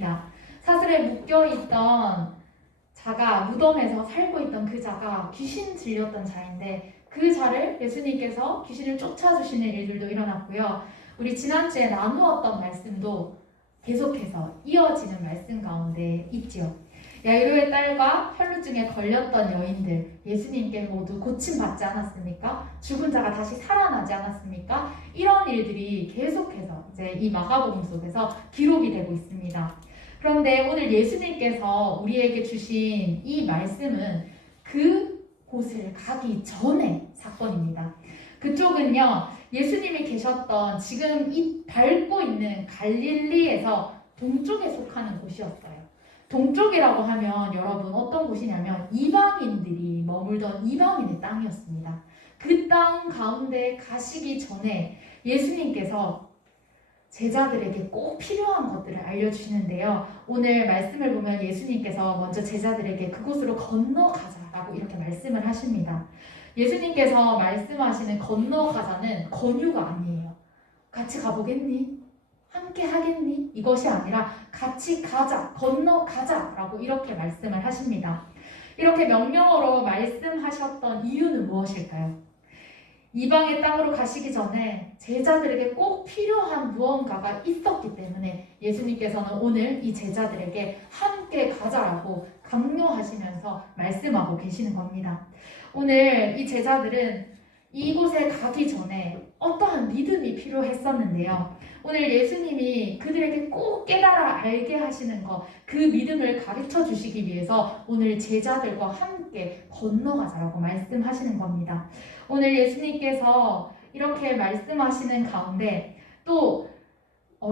있습니다. 사슬에 묶여있던 자가, 무덤에서 살고 있던 그 자가 귀신 들렸던 자인데 그 자를 예수님께서 귀신을 쫓아주시는 일들도 일어났고요. 우리 지난주에 나누었던 말씀도 계속해서 이어지는 말씀 가운데 있지요. 야이로의 딸과 혈루증에 걸렸던 여인들, 예수님께 모두 고침받지 않았습니까? 죽은 자가 다시 살아나지 않았습니까? 이런 일들이 계속해서 이제 이 마가복음 속에서 기록이 되고 있습니다. 그런데 오늘 예수님께서 우리에게 주신 이 말씀은 그 곳을 가기 전의 사건입니다. 그쪽은요, 예수님이 계셨던 지금 이 밟고 있는 갈릴리에서 동쪽에 속하는 곳이었어요. 동쪽이라고 하면 여러분 어떤 곳이냐면 이방인들이 머물던 이방인의 땅이었습니다. 그 땅 가운데 가시기 전에 예수님께서 제자들에게 꼭 필요한 것들을 알려주시는데요. 오늘 말씀을 보면 예수님께서 먼저 제자들에게 그곳으로 건너가자라고 이렇게 말씀을 하십니다. 예수님께서 말씀하시는 건너가자는 권유가 아니에요. 같이 가보겠니? 함께 하겠니? 이것이 아니라 같이 가자, 건너가자라고 이렇게 말씀을 하십니다. 이렇게 명령어로 말씀하셨던 이유는 무엇일까요? 이방의 땅으로 가시기 전에 제자들에게 꼭 필요한 무언가가 있었기 때문에 예수님께서는 오늘 이 제자들에게 함께 가자라고 강요하시면서 말씀하고 계시는 겁니다. 오늘 이 제자들은 이곳에 가기 전에 어떠한 믿음이 필요했었는데요. 오늘 예수님이 그들에게 꼭 깨달아 알게 하시는 것, 그 믿음을 가르쳐 주시기 위해서 오늘 제자들과 함께 건너가자라고 말씀하시는 겁니다. 오늘 예수님께서 이렇게 말씀하시는 가운데 또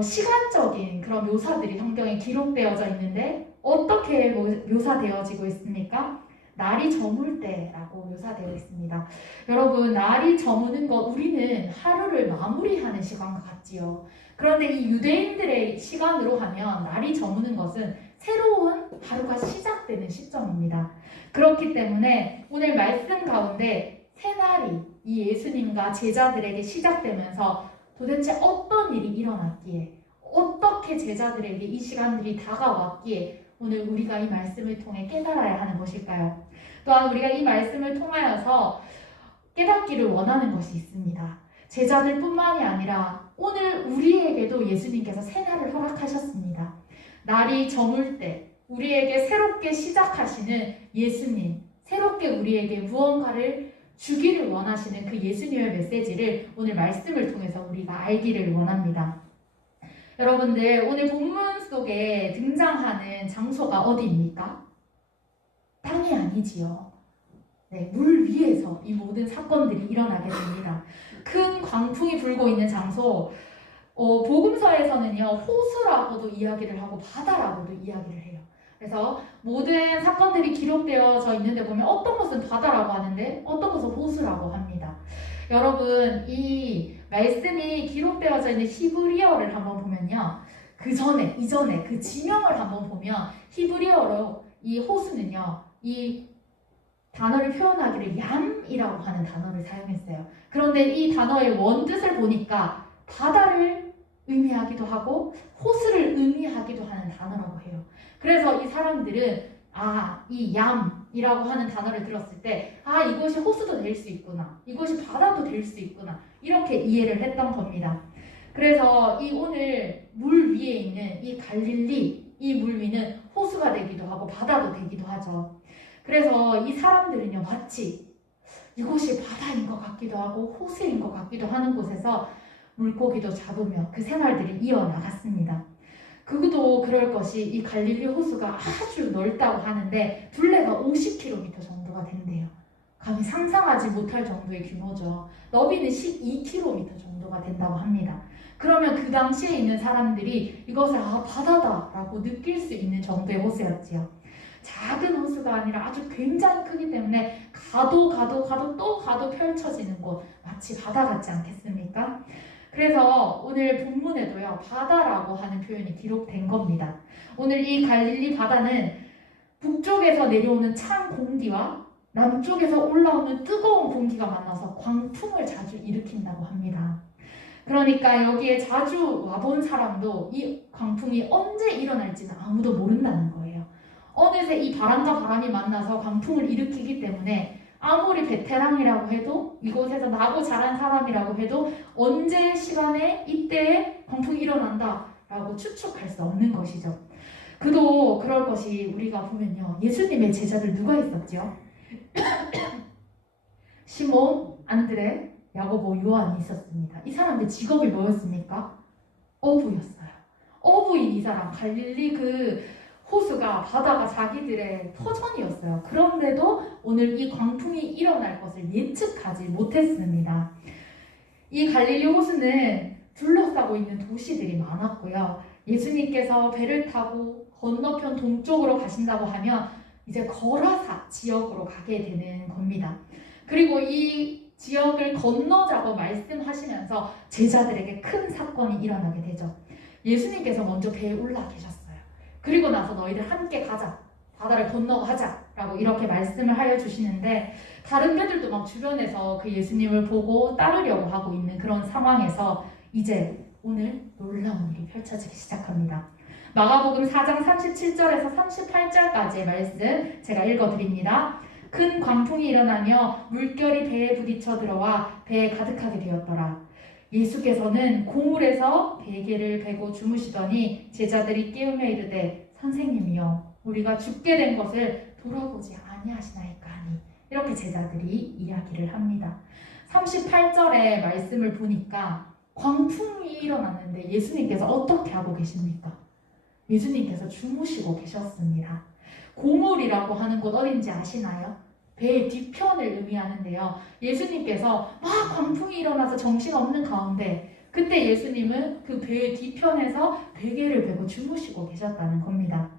시간적인 그런 묘사들이 성경에 기록되어져 있는데 어떻게 묘사되어지고 있습니까? 날이 저물 때라고 묘사되어 있습니다. 여러분, 날이 저무는 것 우리는 하루를 마무리하는 시간과 같지요. 그런데 이 유대인들의 시간으로 하면 날이 저무는 것은 새로운 하루가 시작되는 시점입니다. 그렇기 때문에 오늘 말씀 가운데 새날이 이 예수님과 제자들에게 시작되면서 도대체 어떤 일이 일어났기에, 어떻게 제자들에게 이 시간들이 다가왔기에 오늘 우리가 이 말씀을 통해 깨달아야 하는 것일까요? 또한 우리가 이 말씀을 통하여서 깨닫기를 원하는 것이 있습니다. 제자들뿐만이 아니라 오늘 우리에게도 예수님께서 새날을 허락하셨습니다. 날이 저물 때 우리에게 새롭게 시작하시는 예수님, 새롭게 우리에게 무언가를 주기를 원하시는 그 예수님의 메시지를 오늘 말씀을 통해서 우리가 알기를 원합니다. 여러분들, 오늘 본문 속에 등장하는 장소가 어디입니까? 땅이 아니지요. 네, 물 위에서 이 모든 사건들이 일어나게 됩니다. 큰 광풍이 불고 있는 장소, 복음서에서는요, 호수라고도 이야기를 하고 바다라고도 이야기를 해요. 그래서 모든 사건들이 기록되어져 있는데 보면 어떤 것은 바다라고 하는데 어떤 것은 호수라고 합니다. 여러분, 이 말씀이 기록되어져 있는 히브리어를 한번 보면요, 이전에 그 지명을 한번 보면 히브리어로 이 호수는요, 이 단어를 표현하기를 얌이라고 하는 단어를 사용했어요. 그런데 이 단어의 원뜻을 보니까 바다를 의미하기도 하고 호수를 의미하기도 하는 단어라고 해요. 그래서 이 사람들은 이 얌이라고 하는 단어를 들었을 때 이것이 호수도 될 수 있구나, 이것이 바다도 될 수 있구나, 이렇게 이해를 했던 겁니다. 그래서 이 오늘 물 위에 있는 이 갈릴리, 이 물 위는 호수가 되기도 하고 바다도 되기도 하죠. 그래서 이 사람들은요, 마치 이곳이 바다인 것 같기도 하고 호수인 것 같기도 하는 곳에서 물고기도 잡으며 그 생활들을 이어나갔습니다. 그도 그럴 것이 이 갈릴리 호수가 아주 넓다고 하는데 둘레가 50km 정도가 된대요. 감히 상상하지 못할 정도의 규모죠. 너비는 12km 정도가 된다고 합니다. 그러면 그 당시에 있는 사람들이 이것을 바다다라고 느낄 수 있는 정도의 호수였지요. 작은 호수가 아니라 아주 굉장히 크기 때문에 가도 또 가도 펼쳐지는 곳, 마치 바다 같지 않겠습니까? 그래서 오늘 본문에도요, 바다라고 하는 표현이 기록된 겁니다. 오늘 이 갈릴리 바다는 북쪽에서 내려오는 찬 공기와 남쪽에서 올라오는 뜨거운 공기가 만나서 광풍을 자주 일으킨다고 합니다. 그러니까 여기에 자주 와본 사람도 이 광풍이 언제 일어날지는 아무도 모른다는 거예요. 어느새 이 바람과 바람이 만나서 광풍을 일으키기 때문에 아무리 베테랑이라고 해도 이곳에서 나고 자란 사람이라고 해도 언제 시간에 이때에 광풍이 일어난다 라고 추측할 수 없는 것이죠. 그도 그럴 것이 우리가 보면요. 예수님의 제자들 누가 있었죠? 시몬, 안드레, 야고보, 요한이 있었습니다. 이 사람들 직업이 뭐였습니까? 어부였어요. 어부인 이 사람, 갈릴리 그 호수가 바다가 자기들의 터전이었어요. 그런데도 오늘 이 광풍이 일어날 것을 예측하지 못했습니다. 이 갈릴리 호수는 둘러싸고 있는 도시들이 많았고요. 예수님께서 배를 타고 건너편 동쪽으로 가신다고 하면 이제 거라사 지역으로 가게 되는 겁니다. 그리고 이 지역을 건너자고 말씀하시면서 제자들에게 큰 사건이 일어나게 되죠. 예수님께서 먼저 배에 올라 계셨어요. 그리고 나서 너희들 함께 가자. 바다를 건너가자. 라고 이렇게 말씀을 하여 주시는데 다른 배들도 막 주변에서 그 예수님을 보고 따르려고 하고 있는 그런 상황에서 이제 오늘 놀라운 일이 펼쳐지기 시작합니다. 마가복음 4장 37절에서 38절까지의 말씀 제가 읽어드립니다. 큰 광풍이 일어나며 물결이 배에 부딪혀 들어와 배에 가득하게 되었더라. 예수께서는 고물에서 베개를 베고 주무시더니 제자들이 깨우며 이르되 선생님이여 우리가 죽게 된 것을 돌아보지 아니하시나이까 하니 이렇게 제자들이 이야기를 합니다. 38절의 말씀을 보니까 광풍이 일어났는데 예수님께서 어떻게 하고 계십니까? 예수님께서 주무시고 계셨습니다. 고물이라고 하는 곳 어딘지 아시나요? 배의 뒤편을 의미하는데요. 예수님께서 막 광풍이 일어나서 정신없는 가운데 그때 예수님은 그 배의 뒤편에서 베개를 베고 주무시고 계셨다는 겁니다.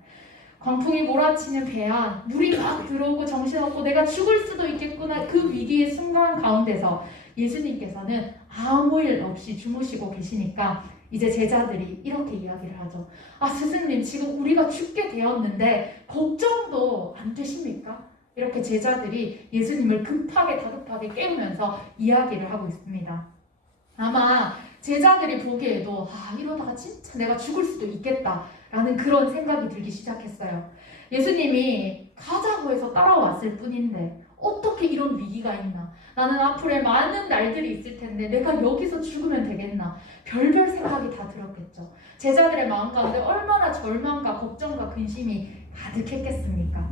광풍이 몰아치는 배 안, 물이 막 들어오고 정신없고 내가 죽을 수도 있겠구나 그 위기의 순간 가운데서 예수님께서는 아무 일 없이 주무시고 계시니까 이제 제자들이 이렇게 이야기를 하죠. 아 스승님 지금 우리가 죽게 되었는데 걱정도 안 되십니까? 이렇게 제자들이 예수님을 급하게 다급하게 깨우면서 이야기를 하고 있습니다. 아마 제자들이 보기에도 이러다가 진짜 내가 죽을 수도 있겠다라는 그런 생각이 들기 시작했어요. 예수님이 가자고 해서 따라왔을 뿐인데 어떻게 이런 위기가 있나? 나는 앞으로의 많은 날들이 있을 텐데 내가 여기서 죽으면 되겠나? 별별 생각이 다 들었겠죠. 제자들의 마음 가운데 얼마나 절망과 걱정과 근심이 가득했겠습니까?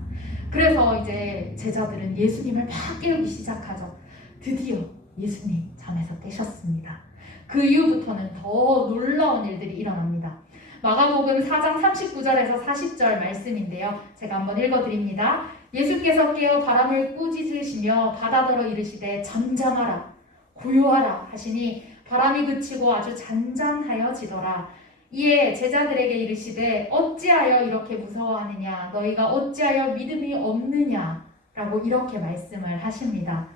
그래서 이제 제자들은 예수님을 막 깨우기 시작하죠. 드디어 예수님 잠에서 깨셨습니다. 그 이후부터는 더 놀라운 일들이 일어납니다. 마가복음 4장 39절에서 40절 말씀인데요. 제가 한번 읽어드립니다. 예수께서 깨어 바람을 꾸짖으시며 바다더러 이르시되 잠잠하라 고요하라 하시니 바람이 그치고 아주 잔잔하여지더라. 이에 제자들에게 이르시되 어찌하여 이렇게 무서워하느냐 너희가 어찌하여 믿음이 없느냐 라고 이렇게 말씀을 하십니다.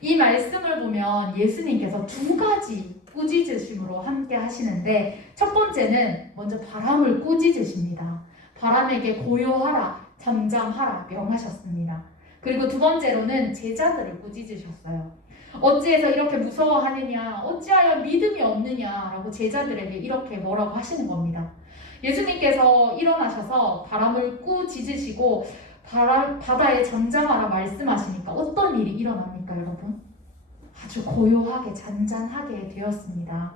이 말씀을 보면 예수님께서 두 가지 꾸짖으심으로 함께 하시는데 첫 번째는 먼저 바람을 꾸짖으십니다. 바람에게 고요하라 잠잠하라 명하셨습니다. 그리고 두 번째로는 제자들을 꾸짖으셨어요. 어찌해서 이렇게 무서워하느냐 어찌하여 믿음이 없느냐라고 제자들에게 이렇게 뭐라고 하시는 겁니다. 예수님께서 일어나셔서 바람을 꾸짖으시고 바다에 잠잠하라 말씀하시니까 어떤 일이 일어납니까 여러분? 아주 고요하게 잔잔하게 되었습니다.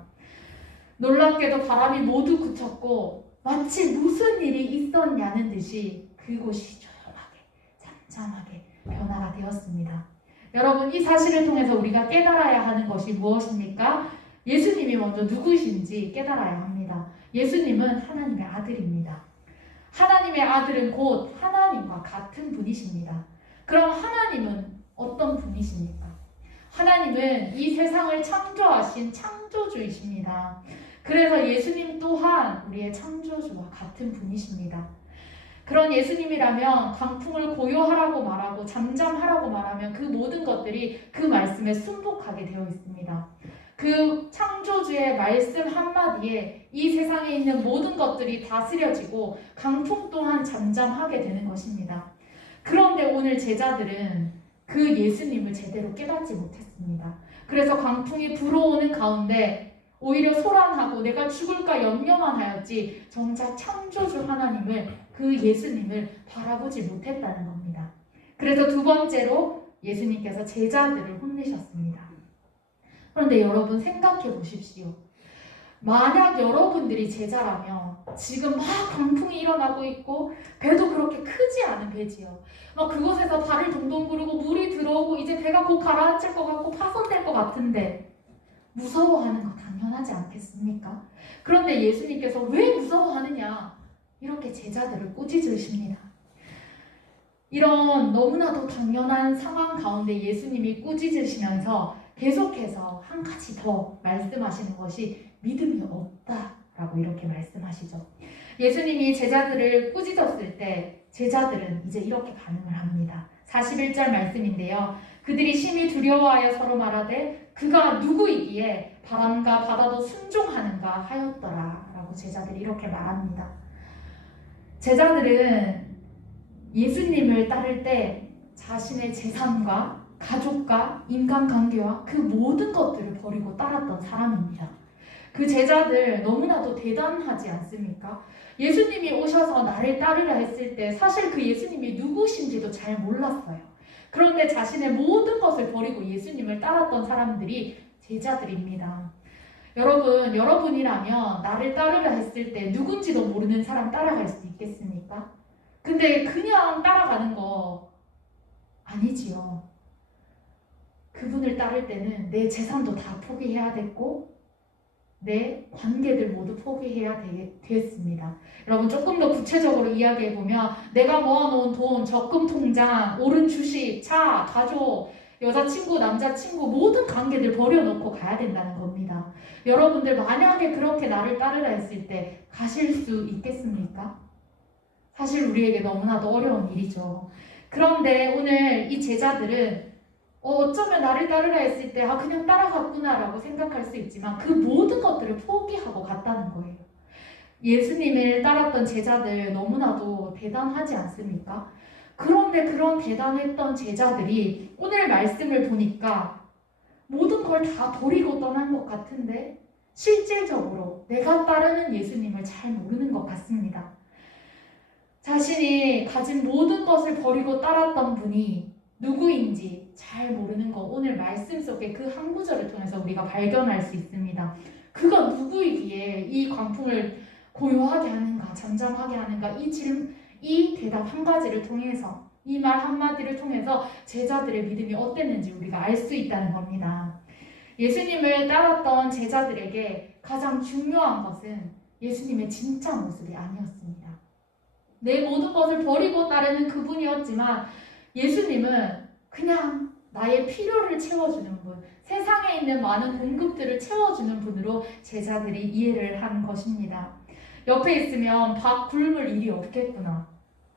놀랍게도 바람이 모두 그쳤고 마치 무슨 일이 있었냐는 듯이 그곳이 조용하게 잠잠하게 변화가 되었습니다. 여러분 이 사실을 통해서 우리가 깨달아야 하는 것이 무엇입니까? 예수님이 먼저 누구신지 깨달아야 합니다. 예수님은 하나님의 아들입니다. 하나님의 아들은 곧 하나님과 같은 분이십니다. 그럼 하나님은 어떤 분이십니까? 하나님은 이 세상을 창조하신 창조주이십니다. 그래서 예수님 또한 우리의 창조주와 같은 분이십니다. 그런 예수님이라면 광풍을 고요하라고 말하고 잠잠하라고 말하면 그 모든 것들이 그 말씀에 순복하게 되어 있습니다. 그 창조주의 말씀 한마디에 이 세상에 있는 모든 것들이 다스려지고 강풍 또한 잠잠하게 되는 것입니다. 그런데 오늘 제자들은 그 예수님을 제대로 깨닫지 못했습니다. 그래서 강풍이 불어오는 가운데 오히려 소란하고 내가 죽을까 염려만 하였지 정작 창조주 하나님을, 그 예수님을 바라보지 못했다는 겁니다. 그래서 두 번째로 예수님께서 제자들을 혼내셨습니다. 그런데 여러분 생각해 보십시오. 만약 여러분들이 제자라면 지금 막 광풍이 일어나고 있고 배도 그렇게 크지 않은 배지요. 막 그곳에서 발을 동동 구르고 물이 들어오고 이제 배가 곧 가라앉을 것 같고 파손될 것 같은데 무서워하는 거 당연하지 않겠습니까? 그런데 예수님께서 왜 무서워하느냐? 이렇게 제자들을 꾸짖으십니다. 이런 너무나도 당연한 상황 가운데 예수님이 꾸짖으시면서 계속해서 한 가지 더 말씀하시는 것이 믿음이 없다라고 이렇게 말씀하시죠. 예수님이 제자들을 꾸짖었을 때 제자들은 이제 이렇게 반응을 합니다. 41절 말씀인데요. 그들이 심히 두려워하여 서로 말하되 그가 누구이기에 바람과 바다도 순종하는가 하였더라 라고 제자들이 이렇게 말합니다. 제자들은 예수님을 따를 때 자신의 재산과 가족과 인간관계와 그 모든 것들을 버리고 따랐던 사람입니다. 그 제자들 너무나도 대단하지 않습니까? 예수님이 오셔서 나를 따르라 했을 때 사실 그 예수님이 누구신지도 잘 몰랐어요. 그런데 자신의 모든 것을 버리고 예수님을 따랐던 사람들이 제자들입니다. 여러분, 여러분이라면 나를 따르라 했을 때 누군지도 모르는 사람 따라갈 수 있겠습니까? 근데 그냥 따라가는 거 아니지요. 그분을 따를 때는 내 재산도 다 포기해야 됐고 내 관계들 모두 포기해야 되겠습니다. 여러분 조금 더 구체적으로 이야기해보면 내가 모아놓은 돈, 적금 통장, 오른 주식, 차, 가족, 여자친구, 남자친구 모든 관계들 버려놓고 가야 된다는 겁니다. 여러분들 만약에 그렇게 나를 따르라 했을 때 가실 수 있겠습니까? 사실 우리에게 너무나도 어려운 일이죠. 그런데 오늘 이 제자들은 어쩌면 나를 따르라 했을 때 그냥 따라갔구나 라고 생각할 수 있지만 그 모든 것들을 포기하고 갔다는 거예요. 예수님을 따랐던 제자들 너무나도 대단하지 않습니까? 그런데 그런 대단했던 제자들이 오늘 말씀을 보니까 모든 걸 다 버리고 떠난 것 같은데 실질적으로 내가 따르는 예수님을 잘 모르는 것 같습니다. 자신이 가진 모든 것을 버리고 따랐던 분이 누구인지 잘 모르는 거 오늘 말씀 속에 그 한 구절을 통해서 우리가 발견할 수 있습니다. 그가 누구이기에 이 광풍을 고요하게 하는가 잠잠하게 하는가 이 대답 한 가지를 통해서 이 말 한마디를 통해서 제자들의 믿음이 어땠는지 우리가 알 수 있다는 겁니다. 예수님을 따랐던 제자들에게 가장 중요한 것은 예수님의 진짜 모습이 아니었습니다. 내 모든 것을 버리고 따르는 그분이었지만 예수님은 그냥 나의 필요를 채워주는 분, 세상에 있는 많은 공급들을 채워주는 분으로 제자들이 이해를 한 것입니다. 옆에 있으면 밥 굶을 일이 없겠구나.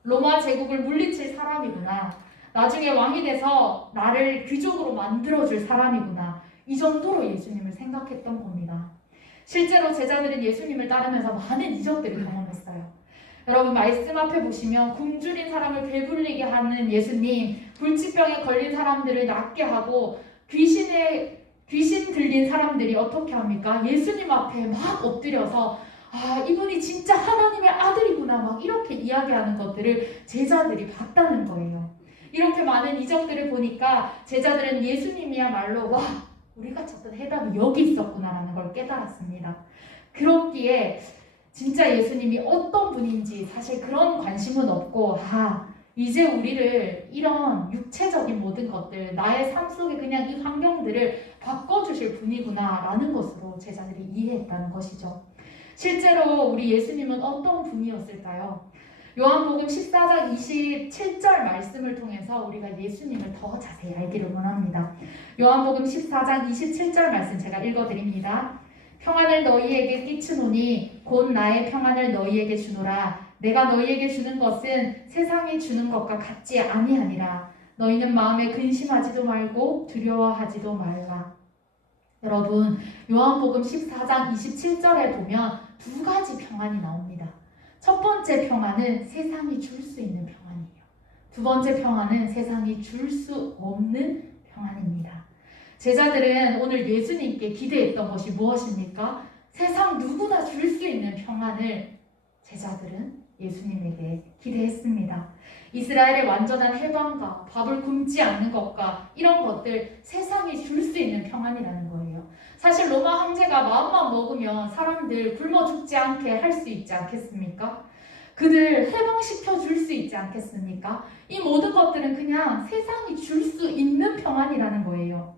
로마 제국을 물리칠 사람이구나. 나중에 왕이 돼서 나를 귀족으로 만들어줄 사람이구나. 이 정도로 예수님을 생각했던 겁니다. 실제로 제자들은 예수님을 따르면서 많은 이적들을 경험했어요. 여러분 말씀 앞에 보시면 굶주린 사람을 배불리게 하는 예수님, 불치병에 걸린 사람들을 낫게 하고 귀신 들린 사람들이 어떻게 합니까? 예수님 앞에 막 엎드려서 이분이 진짜 하나님의 아들이구나 막 이렇게 이야기하는 것들을 제자들이 봤다는 거예요. 이렇게 많은 이적들을 보니까 제자들은 예수님이야말로 우리가 찾던 해답이 여기 있었구나라는 걸 깨달았습니다. 그렇기에 진짜 예수님이 어떤 분인지 사실 그런 관심은 없고 이제 우리를 이런 육체적인 모든 것들 나의 삶 속에 그냥 이 환경들을 바꿔주실 분이구나 라는 것으로 제자들이 이해했다는 것이죠. 실제로 우리 예수님은 어떤 분이었을까요? 요한복음 14장 27절 말씀을 통해서 우리가 예수님을 더 자세히 알기를 원합니다. 요한복음 14장 27절 말씀 제가 읽어드립니다. 평안을 너희에게 끼치노니 곧 나의 평안을 너희에게 주노라. 내가 너희에게 주는 것은 세상이 주는 것과 같지 아니하니라. 너희는 마음에 근심하지도 말고 두려워하지도 말라. 여러분 요한복음 14장 27절에 보면 두 가지 평안이 나옵니다. 첫 번째 평안은 세상이 줄 수 있는 평안이에요. 두 번째 평안은 세상이 줄 수 없는 평안입니다. 제자들은 오늘 예수님께 기대했던 것이 무엇입니까? 세상 누구나 줄 수 있는 평안을 제자들은 예수님에게 기대했습니다. 이스라엘의 완전한 해방과 밥을 굶지 않는 것과 이런 것들, 세상이 줄 수 있는 평안이라는 거예요. 사실 로마 황제가 마음만 먹으면 사람들 굶어 죽지 않게 할 수 있지 않겠습니까? 그들 해방시켜 줄 수 있지 않겠습니까? 이 모든 것들은 그냥 세상이 줄 수 있는 평안이라는 거예요.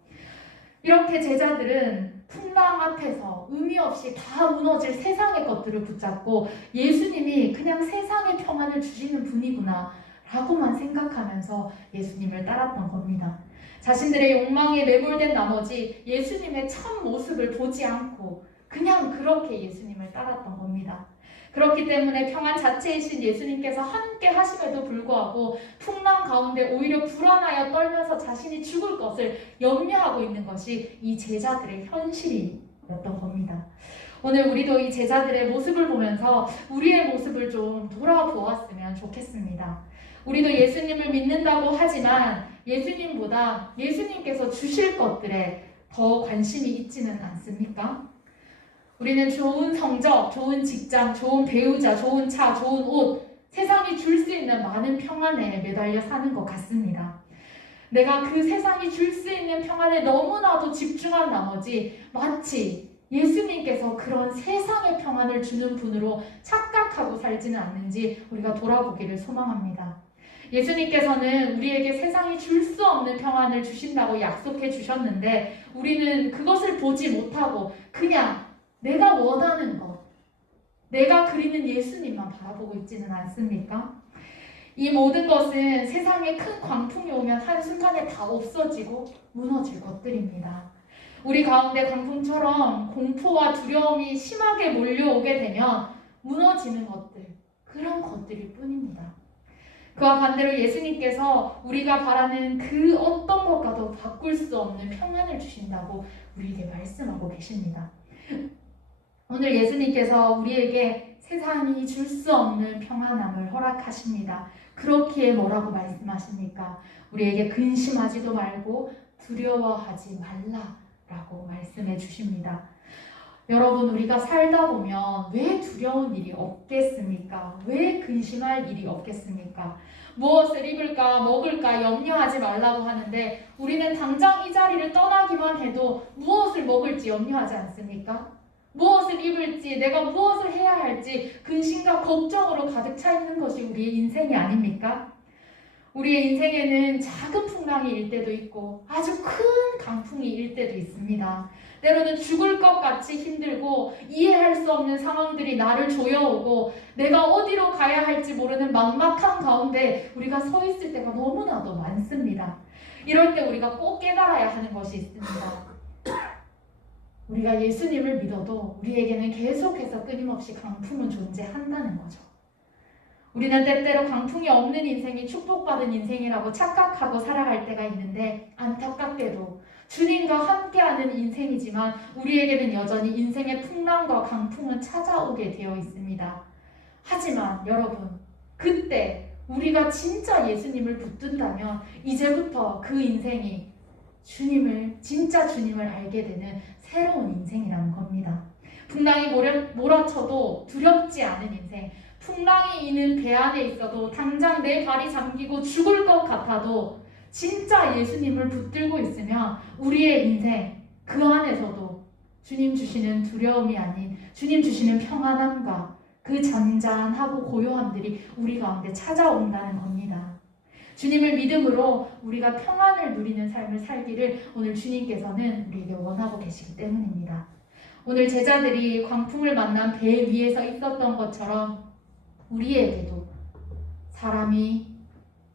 이렇게 제자들은 풍랑 앞에서 의미 없이 다 무너질 세상의 것들을 붙잡고 예수님이 그냥 세상의 평안을 주시는 분이구나 라고만 생각하면서 예수님을 따랐던 겁니다. 자신들의 욕망에 매몰된 나머지 예수님의 참 모습을 보지 않고 그냥 그렇게 예수님을 따랐던 겁니다. 그렇기 때문에 평안 자체이신 예수님께서 함께 하심에도 불구하고 풍랑 가운데 오히려 불안하여 떨면서 자신이 죽을 것을 염려하고 있는 것이 이 제자들의 현실이었던 겁니다. 오늘 우리도 이 제자들의 모습을 보면서 우리의 모습을 좀 돌아보았으면 좋겠습니다. 우리도 예수님을 믿는다고 하지만 예수님보다 예수님께서 주실 것들에 더 관심이 있지는 않습니까? 우리는 좋은 성적, 좋은 직장, 좋은 배우자, 좋은 차, 좋은 옷, 세상이 줄 수 있는 많은 평안에 매달려 사는 것 같습니다. 내가 그 세상이 줄 수 있는 평안에 너무나도 집중한 나머지 마치 예수님께서 그런 세상의 평안을 주는 분으로 착각하고 살지는 않는지 우리가 돌아보기를 소망합니다. 예수님께서는 우리에게 세상이 줄 수 없는 평안을 주신다고 약속해 주셨는데 우리는 그것을 보지 못하고 그냥 내가 원하는 것, 내가 그리는 예수님만 바라보고 있지는 않습니까? 이 모든 것은 세상에 큰 광풍이 오면 한순간에 다 없어지고 무너질 것들입니다. 우리 가운데 광풍처럼 공포와 두려움이 심하게 몰려오게 되면 무너지는 것들, 그런 것들일 뿐입니다. 그와 반대로 예수님께서 우리가 바라는 그 어떤 것과도 바꿀 수 없는 평안을 주신다고 우리에게 말씀하고 계십니다. 오늘 예수님께서 우리에게 세상이 줄 수 없는 평안함을 허락하십니다. 그렇기에 뭐라고 말씀하십니까? 우리에게 근심하지도 말고 두려워하지 말라라고 말씀해 주십니다. 여러분, 우리가 살다 보면 왜 두려운 일이 없겠습니까? 왜 근심할 일이 없겠습니까? 무엇을 입을까, 먹을까 염려하지 말라고 하는데 우리는 당장 이 자리를 떠나기만 해도 무엇을 먹을지 염려하지 않습니까? 무엇을 입을지, 내가 무엇을 해야 할지 근심과 걱정으로 가득 차 있는 것이 우리의 인생이 아닙니까? 우리의 인생에는 작은 풍랑이 일 때도 있고 아주 큰 강풍이 일 때도 있습니다. 때로는 죽을 것 같이 힘들고 이해할 수 없는 상황들이 나를 조여오고 내가 어디로 가야 할지 모르는 막막한 가운데 우리가 서 있을 때가 너무나도 많습니다. 이럴 때 우리가 꼭 깨달아야 하는 것이 있습니다. 우리가 예수님을 믿어도 우리에게는 계속해서 끊임없이 강풍은 존재한다는 거죠. 우리는 때때로 강풍이 없는 인생이 축복받은 인생이라고 착각하고 살아갈 때가 있는데 안타깝게도 주님과 함께하는 인생이지만 우리에게는 여전히 인생의 풍랑과 강풍은 찾아오게 되어 있습니다. 하지만 여러분, 그때 우리가 진짜 예수님을 붙든다면 이제부터 그 인생이 진짜 주님을 알게 되는 새로운 인생이라는 겁니다. 풍랑이 몰아쳐도 두렵지 않은 인생, 풍랑이 이는 배 안에 있어도 당장 내 발이 잠기고 죽을 것 같아도 진짜 예수님을 붙들고 있으면 우리의 인생 그 안에서도 주님 주시는 두려움이 아닌 주님 주시는 평안함과 그 잔잔하고 고요함들이 우리 가운데 찾아온다는 겁니다. 주님을 믿음으로 우리가 평안을 누리는 삶을 살기를 오늘 주님께서는 우리에게 원하고 계시기 때문입니다. 오늘 제자들이 광풍을 만난 배 위에서 있었던 것처럼 우리에게도 사람이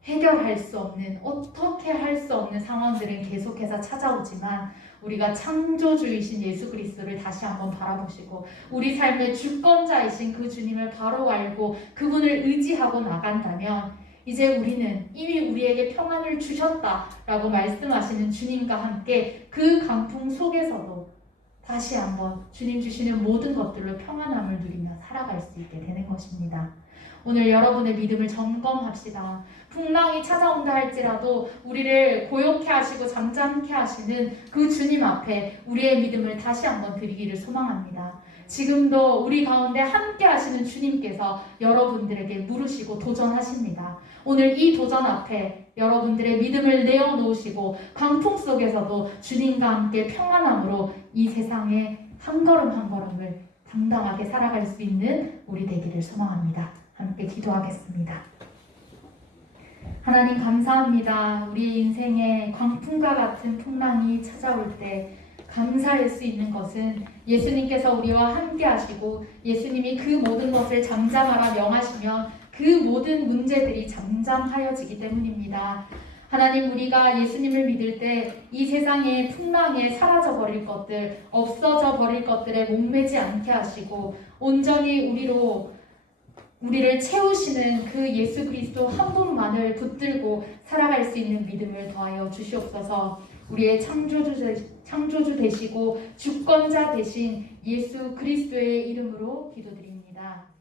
해결할 수 없는, 어떻게 할 수 없는 상황들은 계속해서 찾아오지만 우리가 창조주이신 예수 그리스도를 다시 한번 바라보시고 우리 삶의 주권자이신 그 주님을 바로 알고 그분을 의지하고 나간다면 이제 우리는 이미 우리에게 평안을 주셨다라고 말씀하시는 주님과 함께 그 강풍 속에서도 다시 한번 주님 주시는 모든 것들로 평안함을 누리며 살아갈 수 있게 되는 것입니다. 오늘 여러분의 믿음을 점검합시다. 풍랑이 찾아온다 할지라도 우리를 고요케 하시고 잠잠케 하시는 그 주님 앞에 우리의 믿음을 다시 한번 드리기를 소망합니다. 지금도 우리 가운데 함께 하시는 주님께서 여러분들에게 물으시고 도전하십니다. 오늘 이 도전 앞에 여러분들의 믿음을 내어놓으시고 광풍 속에서도 주님과 함께 평안함으로 이 세상에 한 걸음 한 걸음을 당당하게 살아갈 수 있는 우리 되기를 소망합니다. 함께 기도하겠습니다. 하나님 감사합니다. 우리 인생에 광풍과 같은 풍랑이 찾아올 때 감사할 수 있는 것은 예수님께서 우리와 함께 하시고 예수님이 그 모든 것을 잠잠하라 명하시면 그 모든 문제들이 잠잠하여지기 때문입니다. 하나님, 우리가 예수님을 믿을 때 이 세상의 풍랑에 사라져버릴 것들, 없어져 버릴 것들에 목매지 않게 하시고 온전히 우리를 채우시는 그 예수 그리스도 한 분만을 붙들고 살아갈 수 있는 믿음을 더하여 주시옵소서. 우리의 창조주 되시고 주권자 되신 예수 그리스도의 이름으로 기도드립니다.